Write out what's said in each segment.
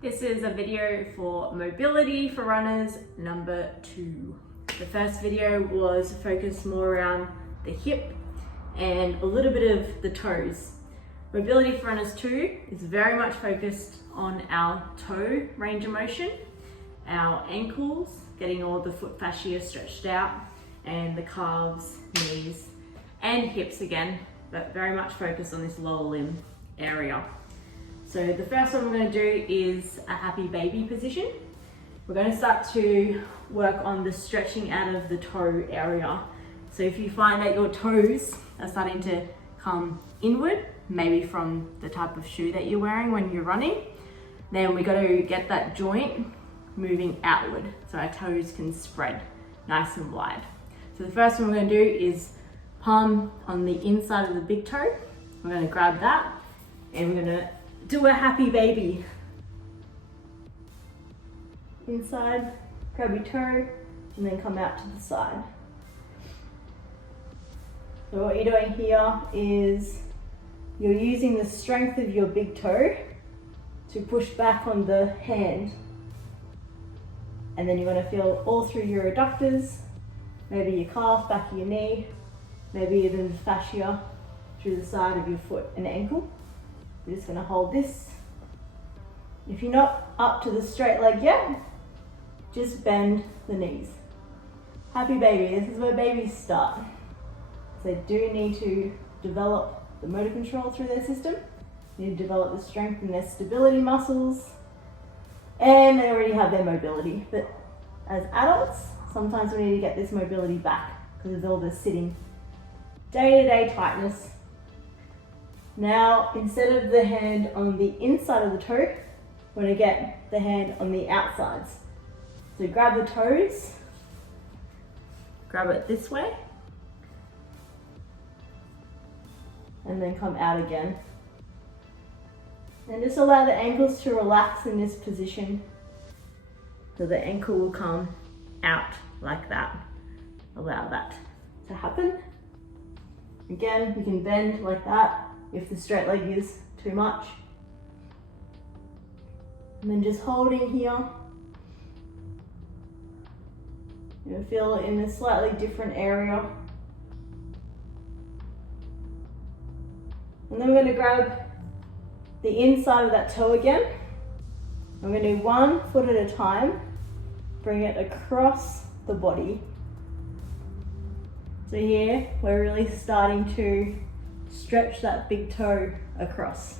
This is a video for mobility for runners number 2. The first video was focused more around the hip and a little bit of the toes. Mobility for runners 2 is very much focused on our toe range of motion, our ankles, getting all the foot fascia stretched out, and the calves, knees, and hips again, but very much focused on this lower limb area. So the first one we're going to do is a happy baby position. We're going to start to work on the stretching out of the toe area. So if you find that your toes are starting to come inward, maybe from the type of shoe that you're wearing when you're running, then we got to get that joint moving outward so our toes can spread nice and wide. So the first one we're going to do is palm on the inside of the big toe. We're going to grab that and we're going to do a happy baby. Inside, grab your toe, and then come out to the side. So what you're doing here is you're using the strength of your big toe to push back on the hand. And then you're going to feel all through your adductors, maybe your calf, back of your knee, maybe even the fascia through the side of your foot and ankle. You're just going to hold this. If you're not up to the straight leg yet, just bend the knees. Happy baby, this is where babies start. So they do need to develop the motor control through their system. They need to develop the strength in their stability muscles. And they already have their mobility. But as adults, sometimes we need to get this mobility back because of all the sitting day-to-day tightness. Now, instead of the hand on the inside of the toe, we're going to get the hand on the outsides. So grab the toes, grab it this way, and then come out again. And just allow the ankles to relax in this position. So the ankle will come out like that. Allow that to happen. Again, you can bend like that if the straight leg is too much. And then just holding here. You'll feel it in a slightly different area. And then we're going to grab the inside of that toe again. I'm going to do 1 foot at a time. Bring it across the body. So here, we're really starting to stretch that big toe across.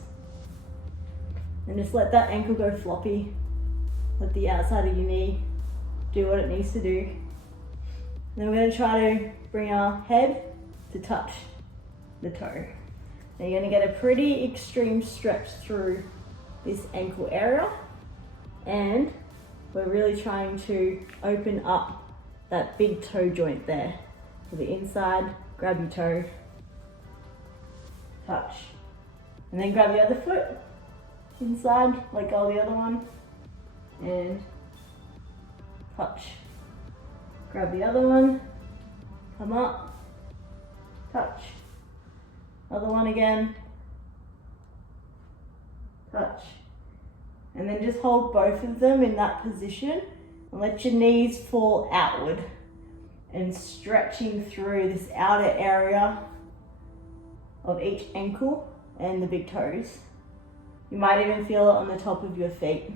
And just let that ankle go floppy. Let the outside of your knee do what it needs to do. And then we're going to try to bring our head to touch the toe. Now you're going to get a pretty extreme stretch through this ankle area. And we're really trying to open up that big toe joint there. So the inside, grab your toe, touch. And then grab the other foot, inside, let go of the other one, and touch. Grab the other one, come up, touch. Other one again, touch. And then just hold both of them in that position and let your knees fall outward and stretching through this outer area of each ankle and the big toes. You might even feel it on the top of your feet.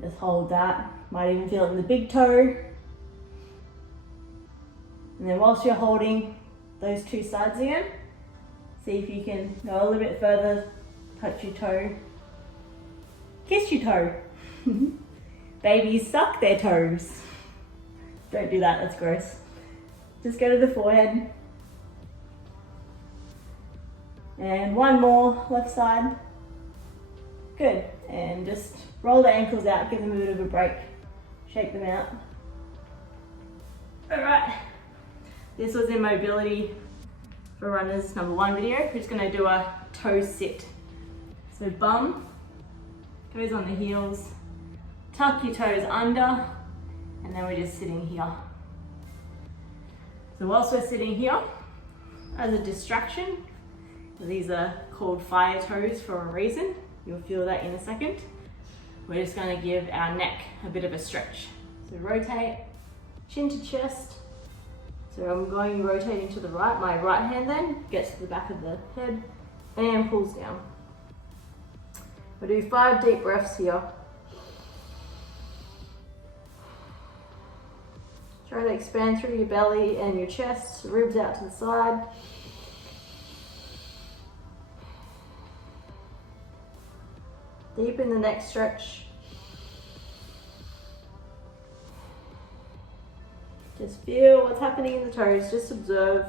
Just hold that. Might even feel it in the big toe. And then whilst you're holding those two sides again, see if you can go a little bit further, touch your toe, kiss your toe. Babies suck their toes. Don't do that, that's gross. Just go to the forehead. And 1 more, left side. Good, and just roll the ankles out, give them a bit of a break. Shake them out. All right, this was in mobility for runners number 1 video. We're just gonna do a toe sit. So bum goes on the heels, tuck your toes under, and then we're just sitting here. So whilst we're sitting here, as a distraction, these are called fire toes for a reason. You'll feel that in a second. We're just going to give our neck a bit of a stretch. So rotate, chin to chest. So I'm going rotating to the right. My right hand then gets to the back of the head and pulls down. We'll do 5 deep breaths here. Try to expand through your belly and your chest, ribs out to the side. Deepen the neck stretch. Just feel what's happening in the toes, just observe.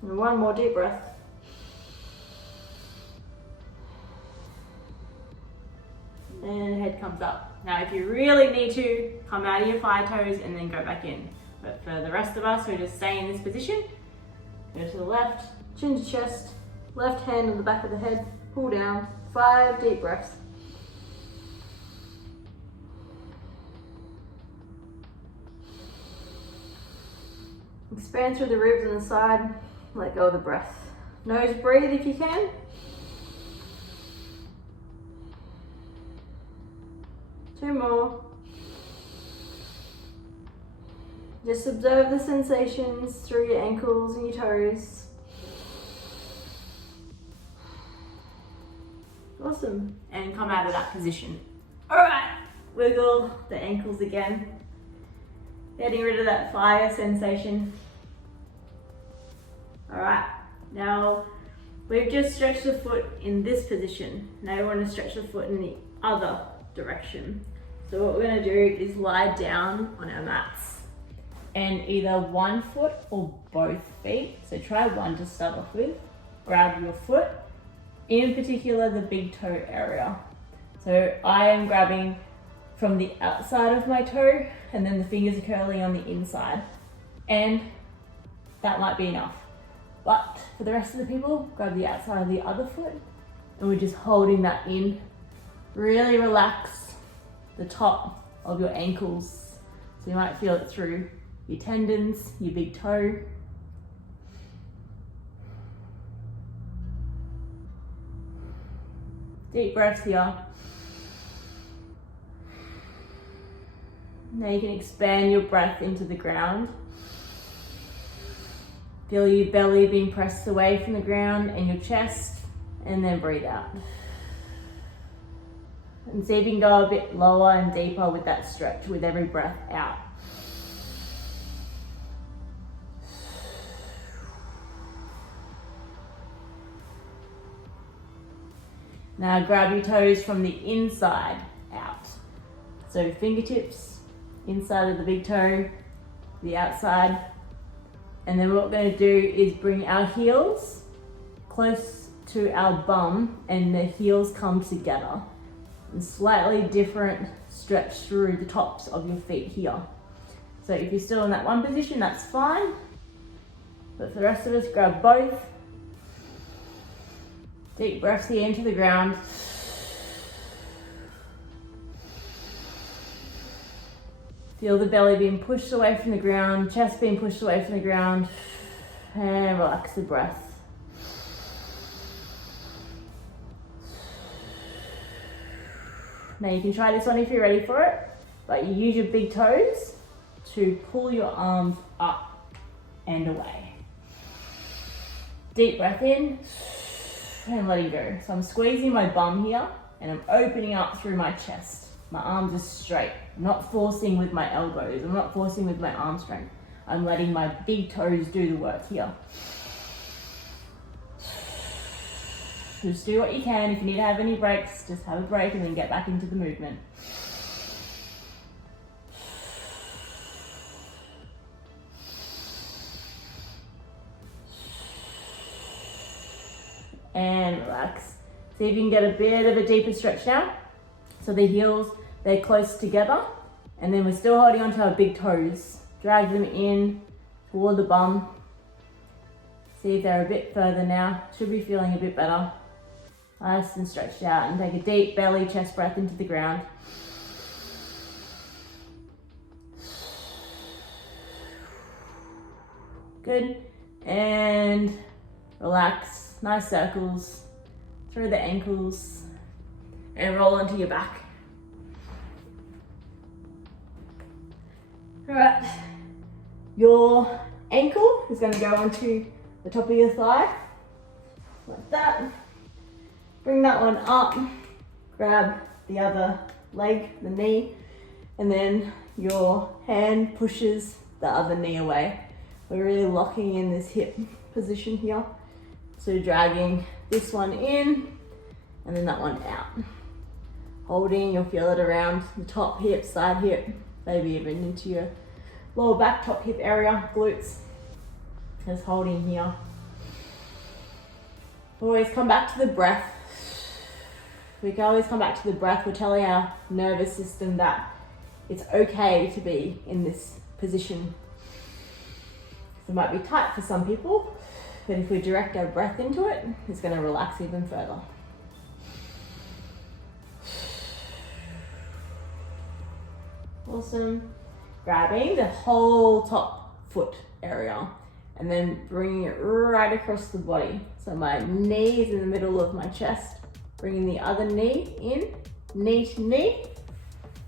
And one more deep breath. And head comes up. Now if you really need to, come out of your fire toes and then go back in. But for the rest of us, we just stay in this position. Go to the left, chin to chest, left hand on the back of the head, pull down, 5 deep breaths. Expand through the ribs on the side, let go of the breath. Nose breathe if you can. Two more. Just observe the sensations through your ankles and your toes. Awesome. And come out of that position. All right, wiggle the ankles again. Getting rid of that fire sensation. All right, now we've just stretched the foot in this position. Now we want to stretch the foot in the other direction. So what we're going to do is lie down on our mats and either one foot or both feet. So try one to start off with. Grab your foot, in particular the big toe area. So I am grabbing from the outside of my toe and then the fingers are curling on the inside. And that might be enough. But for the rest of the people, grab the outside of the other foot and we're just holding that in. Really relax the top of your ankles. So you might feel it through your tendons, your big toe. Deep breaths here. Now you can expand your breath into the ground. Feel your belly being pressed away from the ground and your chest, and then breathe out. And see if you can go a bit lower and deeper with that stretch with every breath out. Now grab your toes from the inside out. So fingertips, inside of the big toe, the outside. And then what we're going to do is bring our heels close to our bum and the heels come together. And slightly different stretch through the tops of your feet here. So if you're still in that one position, that's fine. But for the rest of us, grab both. Deep breaths here into the ground. Feel the belly being pushed away from the ground, chest being pushed away from the ground, and relax the breath. Now you can try this one if you're ready for it, but you use your big toes to pull your arms up and away. Deep breath in and letting go. So I'm squeezing my bum here and I'm opening up through my chest. My arms are straight. I'm not forcing with my elbows. I'm not forcing with my arm strength. I'm letting my big toes do the work here. Just do what you can. If you need to have any breaks, just have a break and then get back into the movement. And relax. See if you can get a bit of a deeper stretch now. So the heels, they're close together, and then we're still holding onto our big toes. Drag them in toward the bum. See if they're a bit further now. Should be feeling a bit better. Nice and stretched out, and take a deep belly chest breath into the ground. Good, and Relax, nice circles through the ankles and roll into your back. All right, your ankle is going to go onto the top of your thigh, like that. Bring that one up, grab the other leg, the knee, and then your hand pushes the other knee away. We're really locking in this hip position here. So dragging this one in and then that one out. Holding, you'll feel it around the top hip, side hip, maybe even into your lower back, top hip area, glutes. Just holding here. Always come back to the breath. We can always come back to the breath. We're telling our nervous system that it's okay to be in this position. It might be tight for some people, but if we direct our breath into it, it's going to relax even further. Awesome. Grabbing the whole top foot area and then bringing it right across the body. So my knee is in the middle of my chest, bringing the other knee in, knee to knee,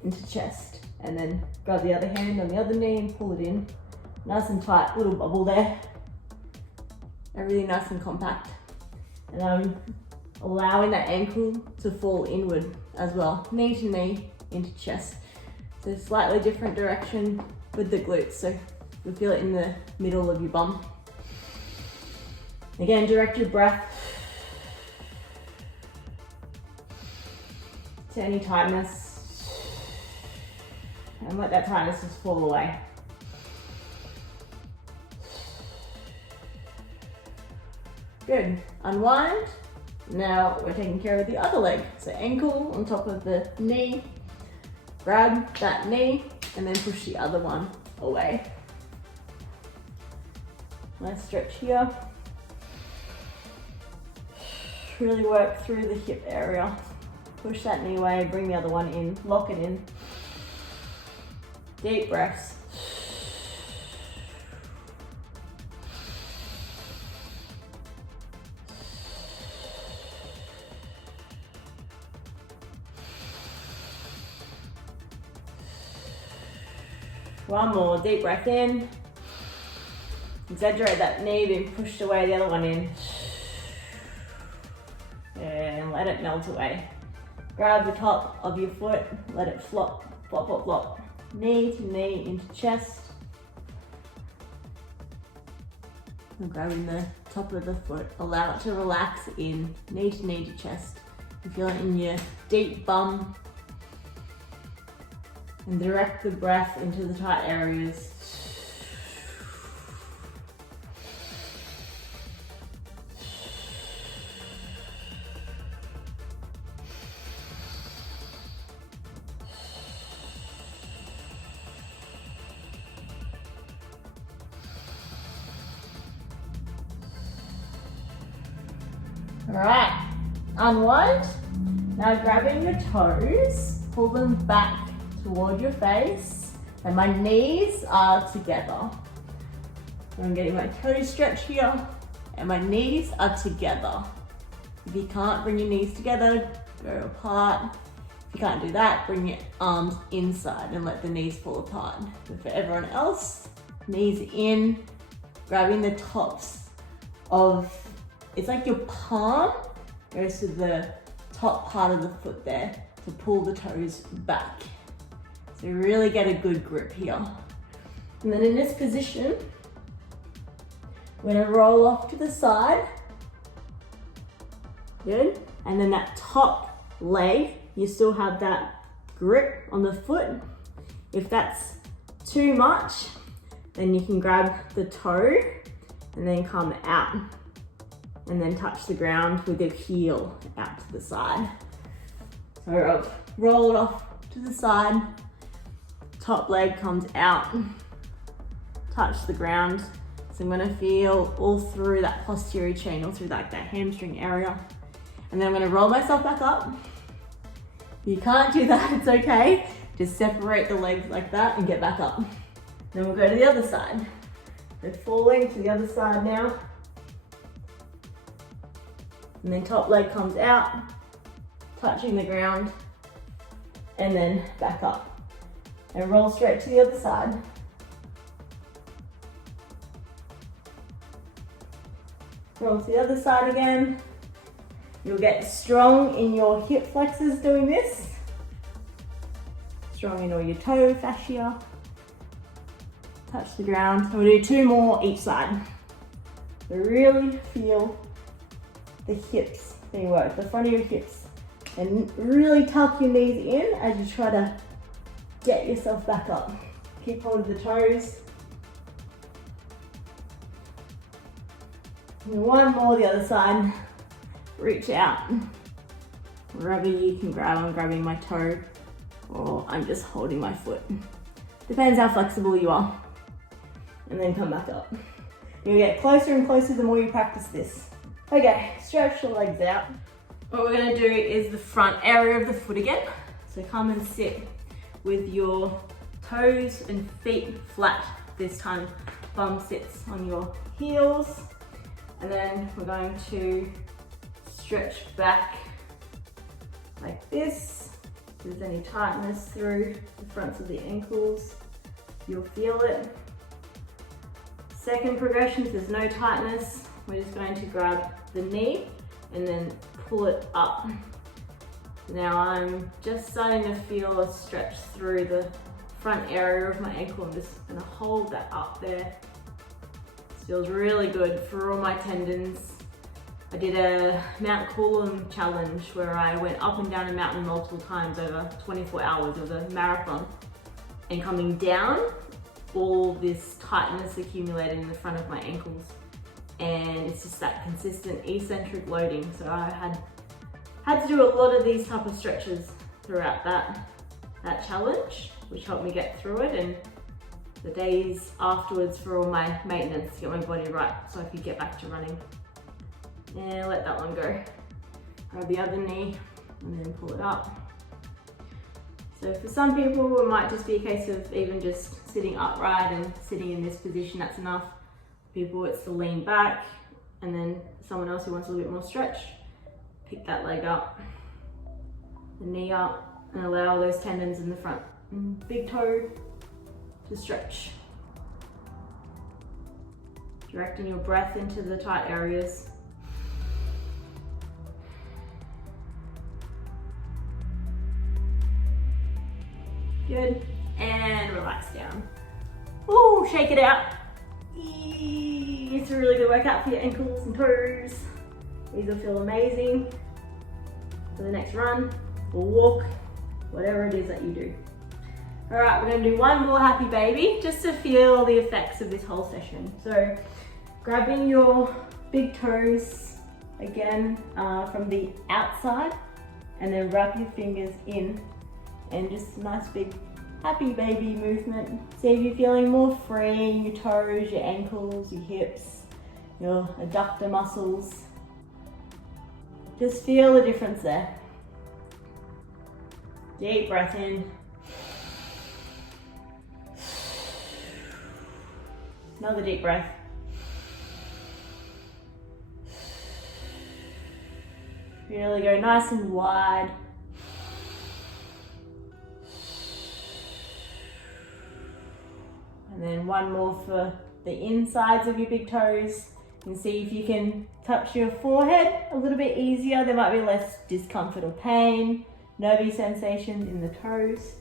into chest. And then grab the other hand on the other knee and pull it in. Nice and tight, little bubble there. Everything nice and compact. And I'm allowing that ankle to fall inward as well. Knee to knee, into chest. So slightly different direction with the glutes. So you'll feel it in the middle of your bum. Again, direct your breath to any tightness. And let that tightness just fall away. Good. Unwind. Now we're taking care of the other leg. So ankle on top of the knee. Grab that knee and then push the other one away. Nice stretch here. Really work through the hip area. Push that knee away, bring the other one in, lock it in. Deep breaths. One more, deep breath in. Exaggerate that knee being pushed away, the other one in. And let it melt away. Grab the top of your foot, let it flop, flop, flop, flop. Knee to knee into chest. And grabbing the top of the foot, allow it to relax in, knee to chest. You feel it in your deep bum. And direct the breath into the tight areas. All right, unwind. Now grabbing the toes, pull them back toward your face, and my knees are together. So I'm getting my toes stretched here, and my knees are together. If you can't bring your knees together, go apart. If you can't do that, bring your arms inside and let the knees fall apart. But for everyone else, knees in, grabbing the tops of, it's like your palm goes to the top part of the foot there to pull the toes back. So really get a good grip here. And then in this position, we're gonna roll off to the side. Good. And then that top leg, you still have that grip on the foot. If that's too much, then you can grab the toe and then come out. And then touch the ground with your heel out to the side. So roll it off to the side. Top leg comes out, touch the ground. So I'm gonna feel all through that posterior chain, all through that hamstring area. And then I'm gonna roll myself back up. If you can't do that, it's okay. Just separate the legs like that and get back up. Then we'll go to the other side. So falling to the other side now. And then top leg comes out, touching the ground, and then back up. And roll straight to the other side. Roll to the other side again. You'll get strong in your hip flexors doing this. Strong in all your toe fascia. Touch the ground. We'll do 2 more each side. So really feel the hips being worked, the front of your hips. And really tuck your knees in as you try to get yourself back up. Keep hold of the toes. And 1 more the other side. Reach out. Wherever you can grab, I'm grabbing my toe or I'm just holding my foot. Depends how flexible you are. And then come back up. You'll get closer and closer the more you practice this. Okay, stretch the legs out. What we're gonna do is the front area of the foot again. So come and sit with your toes and feet flat this time. Bum sits on your heels. And then we're going to stretch back like this. If there's any tightness through the fronts of the ankles, you'll feel it. Second progression, if there's no tightness, we're just going to grab the knee and then pull it up. Now I'm just starting to feel a stretch through the front area of my ankle. I'm just gonna hold that up there. This feels really good for all my tendons. I did a Mount Coolum challenge where I went up and down a mountain multiple times over 24 hours. It was a marathon. And coming down, all this tightness accumulated in the front of my ankles. And it's just that consistent eccentric loading. So I had to do a lot of these type of stretches throughout that challenge, which helped me get through it. And the days afterwards for all my maintenance to get my body right so I could get back to running. And let that one go. Grab the other knee and then pull it up. So for some people, it might just be a case of even just sitting upright and sitting in this position, that's enough. People, it's to lean back, and then someone else who wants a little bit more stretch, pick that leg up, the knee up, and allow those tendons in the front and big toe to stretch. Directing your breath into the tight areas. Good, and relax down. Ooh, shake it out. It's a really good workout for your ankles and toes. These will feel amazing for the next run or walk, whatever it is that you do. All right, we're gonna do 1 more happy baby just to feel the effects of this whole session. So grabbing your big toes again from the outside and then wrap your fingers in and just a nice big happy baby movement. See if you're feeling more free in your toes, your ankles, your hips, your adductor muscles. Just feel the difference there. Deep breath in. Another deep breath. Really go nice and wide. And then 1 more for the insides of your big toes. And see if you can touch your forehead a little bit easier. There might be less discomfort or pain, nervy sensations in the toes,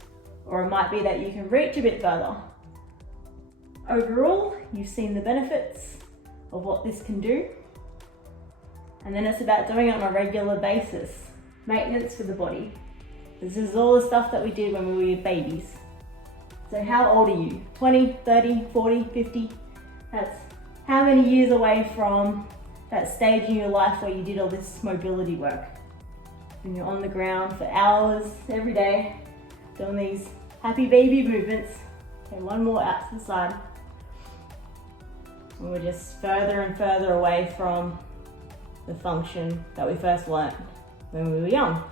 or it might be that you can reach a bit further. Overall, you've seen the benefits of what this can do. And then it's about doing it on a regular basis. Maintenance for the body. This is all the stuff that we did when we were babies. So how old are you? 20, 30, 40, 50? That's how many years away from that stage in your life where you did all this mobility work. And you're on the ground for hours every day, doing these happy baby movements. Okay, 1 more out to the side. And we're just further and further away from the function that we first learnt when we were young.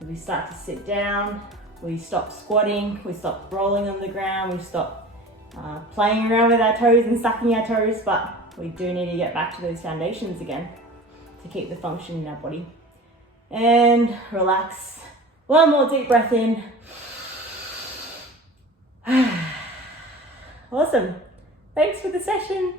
As we start to sit down, we stop squatting, we stop rolling on the ground, we stop playing around with our toes and sucking our toes, but we do need to get back to those foundations again to keep the function in our body. And relax. One more deep breath in. Awesome. Thanks for the session.